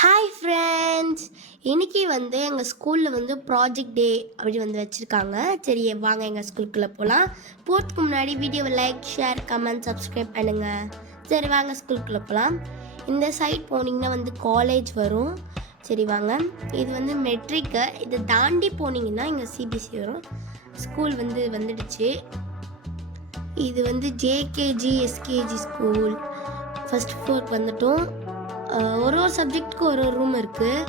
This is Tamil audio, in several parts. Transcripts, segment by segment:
ஹாய் ஃப்ரெண்ட்ஸ், இன்றைக்கி எங்கள் ஸ்கூலில் ப்ராஜெக்ட் டே அப்படி வச்சுருக்காங்க. சரி வாங்க எங்கள் ஸ்கூலுக்குள்ளே போகலாம். போகிறதுக்கு முன்னாடி வீடியோவை லைக், ஷேர், கமெண்ட், சப்ஸ்கிரைப் பண்ணுங்கள். சரி வாங்க ஸ்கூலுக்குள்ளே போகலாம். இந்த சைட் போனீங்கன்னா காலேஜ் வரும். சரி வாங்க, இது மெட்ரிக்கு. இதை தாண்டி போனீங்கன்னா இங்கே சிபிஎஸ்சி வரும். ஸ்கூல் வந்துடுச்சு. இது ஜேகேஜி எஸ்கேஜி ஸ்கூல். ஃபஸ்ட் ஃப்ளோருக்கு வந்துட்டோம். ஒரு சப்ஜெக்ட்டுக்கு ஒரு ரூம் இருக்குது.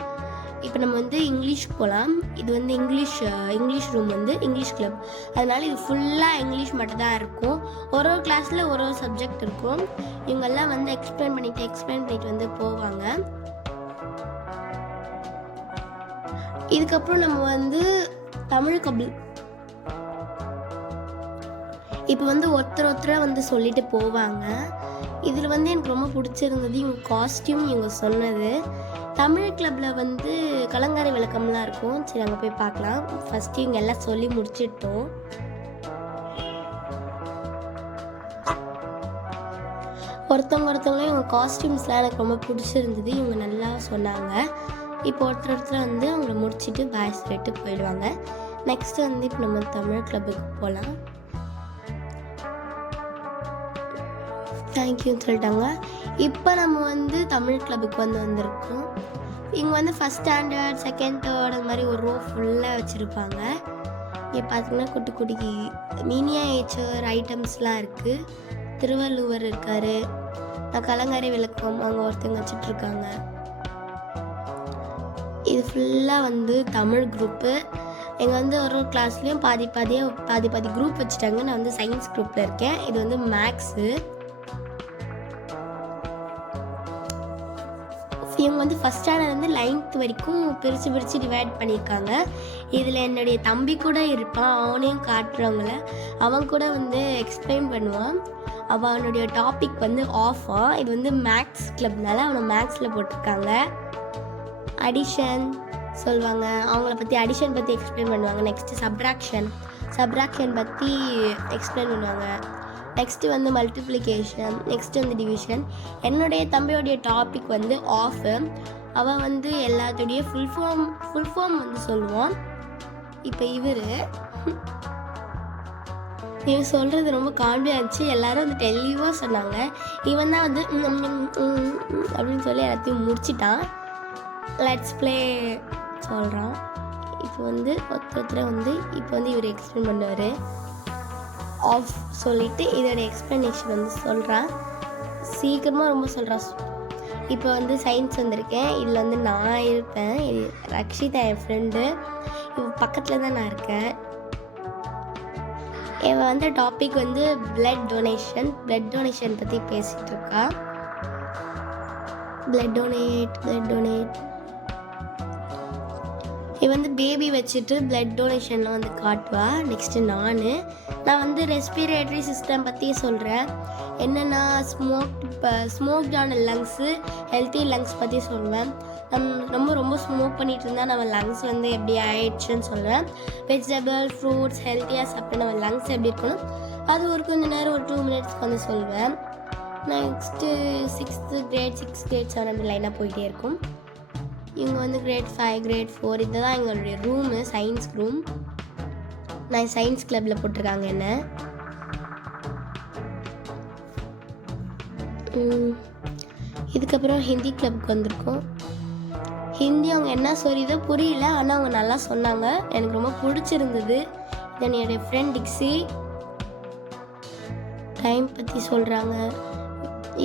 இப்போ நம்ம இங்கிலீஷ்க்கு போகலாம். இது இங்கிலீஷ் ரூம் இங்கிலீஷ் கிளப். அதனால் இது ஃபுல்லாக இங்கிலீஷ் மட்டும் தான் இருக்கும். ஒரு கிளாஸில் ஒரு சப்ஜெக்ட் இருக்கும். இவங்கெல்லாம் எக்ஸ்பிளைன் பண்ணிட்டு போவாங்க. இதுக்கப்புறம் நம்ம தமிழ் கபல் இப்போ ஒருத்தரை சொல்லிட்டு போவாங்க. இதில் எனக்கு ரொம்ப பிடிச்சிருந்தது இவங்க காஸ்டியூம், இவங்க சொன்னது. தமிழ் கிளப்பில் கலங்காரி விளக்கம்லாம் இருக்கும். சரி அங்கே போய் பார்க்கலாம். ஃபஸ்ட்டு இவங்க எல்லாம் சொல்லி முடிச்சிட்டோம். ஒருத்தவங்களும் இவங்க காஸ்டியூம்ஸ்லாம் எனக்கு ரொம்ப பிடிச்சிருந்தது. இவங்க நல்லா சொன்னாங்க. இப்போ ஒருத்தர் அவங்கள முடிச்சுட்டு பாய் சொல்லிட்டு போயிடுவாங்க. நெக்ஸ்ட்டு இப்போ நம்ம தமிழ் கிளப்புக்கு போகலாம். தேங்க்யூன்னு சொல்லிட்டாங்க. இப்போ நம்ம தமிழ் கிளப்புக்கு வந்திருக்கோம். இங்கே ஃபஸ்ட் ஸ்டாண்டர்ட், செகண்ட், தேர்ட் அந்த மாதிரி ஒரு ரோ ஃபுல்லாக வச்சுருப்பாங்க. இங்கே பார்த்தீங்கன்னா குட்டி குட்டி மினியேச்சர் ஐட்டம்ஸ்லாம் இருக்குது. திருவள்ளுவர் இருக்கார். கலங்கரை விளக்கம் அங்கே ஒருத்தவங்க வச்சிட்ருக்காங்க. இது ஃபுல்லாக தமிழ் குரூப்பு. எங்கள் ஒரு கிளாஸ்லேயும் பாதி குரூப் வச்சுட்டாங்க. நான் சயின்ஸ் குரூப்பில் இருக்கேன். இது மேக்ஸு. இவங்க ஃபஸ்ட் ஸ்டாண்டர்ட் 9th வரைக்கும் பிரித்து டிவைட் பண்ணியிருக்காங்க. இதில் என்னுடைய தம்பி கூட இருப்பான். அவனையும் காட்டுறவங்கள அவன் கூட எக்ஸ்பிளைன் பண்ணுவான். அவனுடைய டாபிக் ஆஃபா. இது மேக்ஸ் கிளப்னால அவனை மேக்ஸில் போட்டிருக்காங்க. அடிஷன் சொல்லுவாங்க. அவங்கள பற்றி அடிஷன் பற்றி எக்ஸ்பிளைன் பண்ணுவாங்க. நெக்ஸ்ட்டு சப்ராக்ஷன் பற்றி எக்ஸ்பிளைன் பண்ணுவாங்க. Next multiplication, next division. என்னுடைய தம்பியோடைய டாபிக் ஆஃப். அவன் எல்லாத்துடைய ஃபுல் ஃபார்ம் சொல்லுவான். இப்போ இவர் சொல்கிறது ரொம்ப காமெடியாக இருந்துச்சு. எல்லோரும் தெளிவாக சொன்னாங்க. இவன் தான் அப்படின்னு சொல்லி எல்லாத்தையும் முடிச்சிட்டான். லெட்ஸ் ப்ளே சொல்கிறான். இப்போ ஒருத்தரை இப்போ இவர் எக்ஸ்பிளைன் பண்ணுவார். ஆஃப் சொல்லிவிட்டு இதோட எக்ஸ்ப்ளனேஷன் சொல்கிறான். சீக்கிரமாக ரொம்ப சொல்கிறான். இப்போ சயின்ஸ் வந்திருக்கேன். இதில் நான் இருப்பேன். ரக்ஷிதா என் ஃப்ரெண்டு. இப்போ பக்கத்தில் தான் நான் இருக்கேன். இவன் டாபிக் பிளட் டொனேஷன் பற்றி பேசிகிட்டு இருக்கா. Blood donate. இவன் பேபி வச்சுட்டு பிளட் டொனேஷனில் காட்டுவா. நெக்ஸ்ட்டு நான் ரெஸ்பிரேட்டரி சிஸ்டம் பற்றி சொல்கிறேன். என்னென்னா ஸ்மோக்டான லங்ஸு, ஹெல்த்தி லங்ஸ் பற்றி சொல்லுவேன். ரொம்ப ஸ்மோக் பண்ணிகிட்டு இருந்தால் நம்ம லங்ஸ் எப்படி ஆயிடுச்சுன்னு சொல்லுவேன். வெஜிடபிள், ஃப்ரூட்ஸ் ஹெல்த்தியாக சாப்பிட்டு நம்ம லங்ஸ் எப்படி இருக்கணும் அது கொஞ்சம் நேரம் ஒரு 2 minutes சொல்லுவேன். Next 6th grade 6th grade 7 அப்படி லைனாக போயிட்டே இருக்கும். இவங்க grade 5 grade 4 இதுதான் எங்களுடைய ரூமு, சயின்ஸ் ரூம். நான் சயின்ஸ் கிளப்பில் போட்டிருக்காங்க என்ன. இதுக்கப்புறம் ஹிந்தி கிளப்புக்கு வந்திருக்கோம். ஹிந்தி அவங்க என்ன சொல்லியதோ புரியல, ஆனால் அவங்க நல்லா சொன்னாங்க. எனக்கு ரொம்ப பிடிச்சிருந்தது. என்னுடைய ஃப்ரெண்ட் டிக்ஸி டைம் பற்றி சொல்கிறாங்க.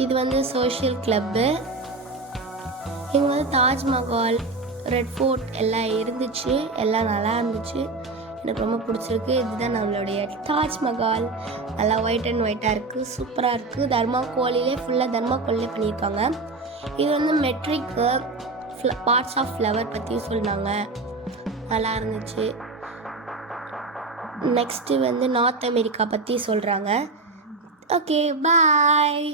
இது சோஷியல் கிளப்பு. இங்கே தாஜ்மஹால், ரெட் ஃபோர்ட் எல்லாம் இருந்துச்சு. எல்லாம் நல்லா இருந்துச்சு. எனக்கு ரொம்ப பிடிச்சிருக்கு. இதுதான் நம்மளுடைய தாஜ்மஹால். நல்லா ஒயிட் அண்ட் ஒயிட்டாக இருக்குது. சூப்பராக இருக்குது. தர்மாக்கோலிலே ஃபுல்லாக தர்மாக்கோலிலே பண்ணியிருக்காங்க. இது மெட்ரிக்கு பார்ட்ஸ் ஆஃப் ஃப்ளவர் பற்றியும் சொன்னாங்க. நல்லா இருந்துச்சு. நெக்ஸ்ட்டு நார்த் அமெரிக்கா பற்றி சொல்கிறாங்க. Okay bye.